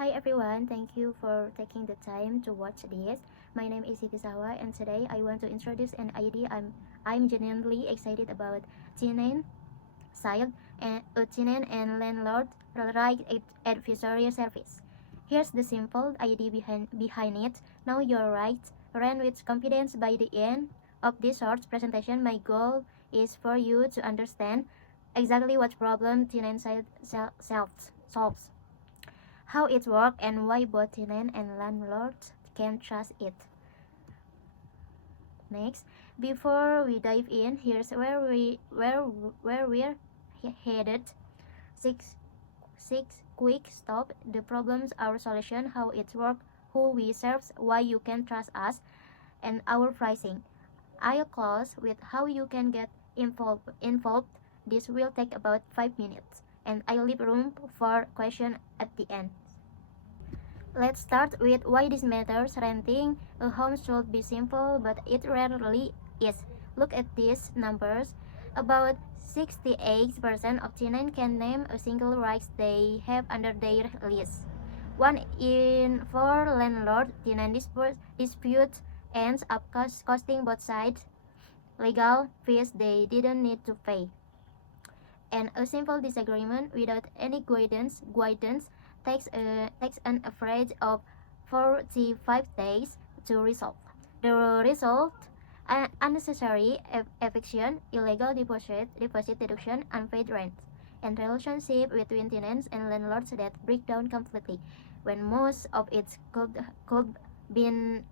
Hi everyone, thank you for taking the time to watch this. My name is Hikisawa and today I want to introduce an idea I'm genuinely excited about. Tenant side and a tenant and landlord right advisory service. Here's the simple idea behind it. Know your rights. Run with confidence. By the end of this short presentation, my goal is for you to understand exactly what problem tenant side solves, how it works, and why both tenant and landlords can trust it. Next, before we dive in, here's where we're headed. Six quick stop: the problems, our solution, how it works, who we serve, why you can trust us, and our pricing. I'll close with how you can get involved. This will take about 5 minutes, and I'll leave room for question at the end. Let's start with why this matters. Renting a home should be simple, but it rarely is. Look at these numbers. About 68% of tenants can name a single right they have under their lease. 1 in 4 landlord-tenant disputes ends up costing both sides legal fees they didn't need to pay. And a simple disagreement without any guidance takes an average of 45 days to resolve. The result: unnecessary eviction, illegal deposit deduction, unpaid rent, and relationship between tenants and landlords that break down completely, when most of it could been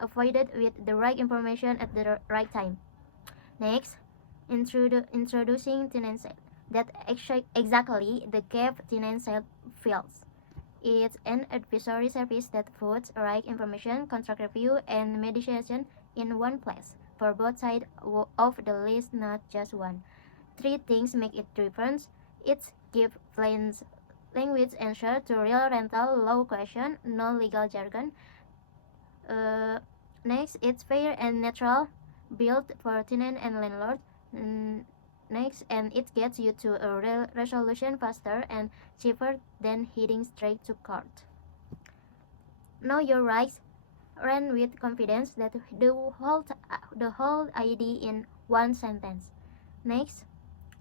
avoided with the right information at the right time. Next, introducing tenant sale. That exactly the gap tenant sale fills. It's an advisory service that puts right information, contract review, and mediation in one place for both sides of the list, not just one. Three things make it different. It gives plain language answer to real rental law question, no legal jargon. Next, it's fair and natural, built for tenant and landlord. Next, and it gets you to a resolution faster and cheaper than heading straight to court. Know your rights. Run with confidence. That the whole idea in one sentence. Next,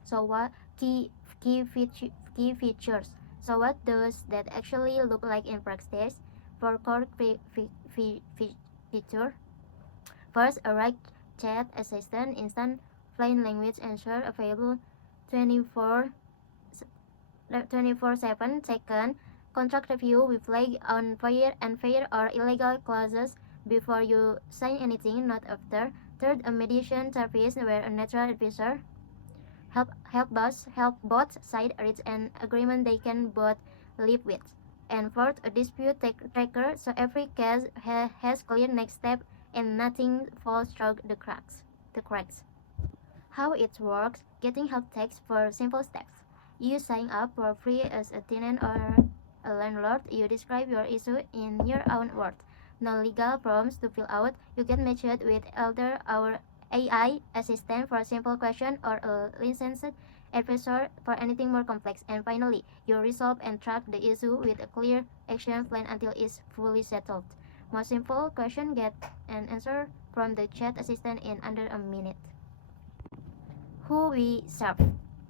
so what key features? So what does that actually look like in practice? For core feature, first, a right chat assistant, instant plain language answer available 24/7. Second, contract review. We flag unfair or illegal clauses before you sign anything, not after. Third, a mediation service where a neutral advisor help both sides reach an agreement they can both live with. And fourth, a dispute tracker, so every case has clear next step and nothing falls through the cracks. How it works: getting help takes 4 simple steps. You sign up for free as a tenant or a landlord. You describe your issue in your own words. No legal forms to fill out. You get matched with either our AI assistant for a simple question or a licensed advisor for anything more complex. And finally, you resolve and track the issue with a clear action plan until it's fully settled. Most simple question get an answer from the chat assistant in under a minute. Who we serve.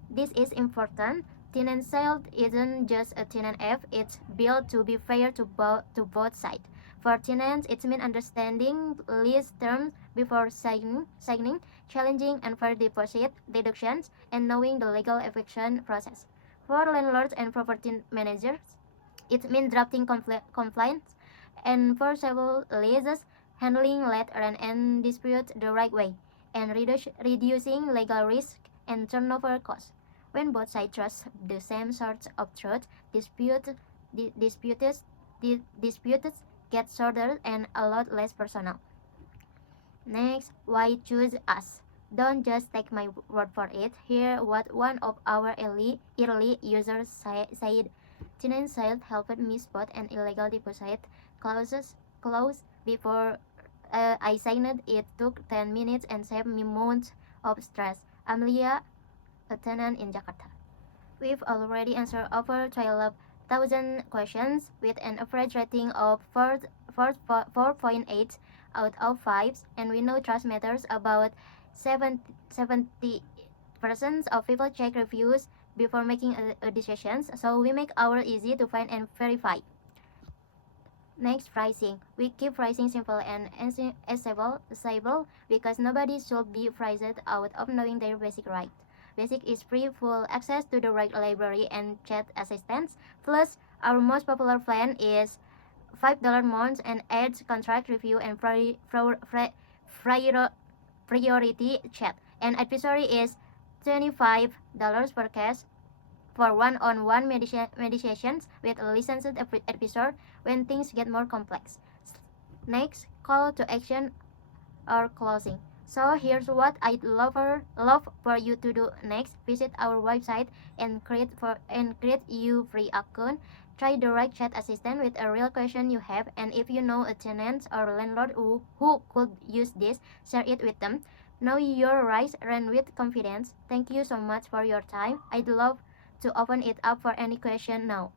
This is important. Tenant sale isn't just a tenant app, it's built to be fair to both sides. For tenants, it means understanding lease terms before signing, challenging unfair deposit deductions, and knowing the legal eviction process. For landlords and property managers, it means drafting complaints, and for several leases, handling late rent and disputes the right way, and reducing legal risk and turnover costs. When both sides trust the same sorts of truth, disputes get shorter and a lot less personal. Next, why choose us? Don't just take my word for it. Hear what one of our early users said. Tenant sale helped me spot an illegal deposit clause before I signed. It took 10 minutes and saved me months of stress. Amelia, a tenant in Jakarta. We've already answered over 1,000 questions with an average rating of 4.8 out of 5, and we know trust matters. About 70% of people check reviews before making a decisions, so we make ours easy to find and verify. Next, pricing. We keep pricing simple and accessible because nobody should be priced out of knowing their basic right. Basic is free, full access to the right library and chat assistance. Plus, our most popular plan is $5 month and adds contract review and priority chat. And advisory is $25 per case for one-on-one meditations with a licensed episode when things get more complex. Next, call to action or closing. So here's what I'd love for you to do next. Visit our website and create you free account. Try the right chat assistant with a real question you have, and if you know a tenant or landlord who could use this, share it with them. Know your rights, run with confidence. Thank you so much for your time. I'd love to open it up for any question now.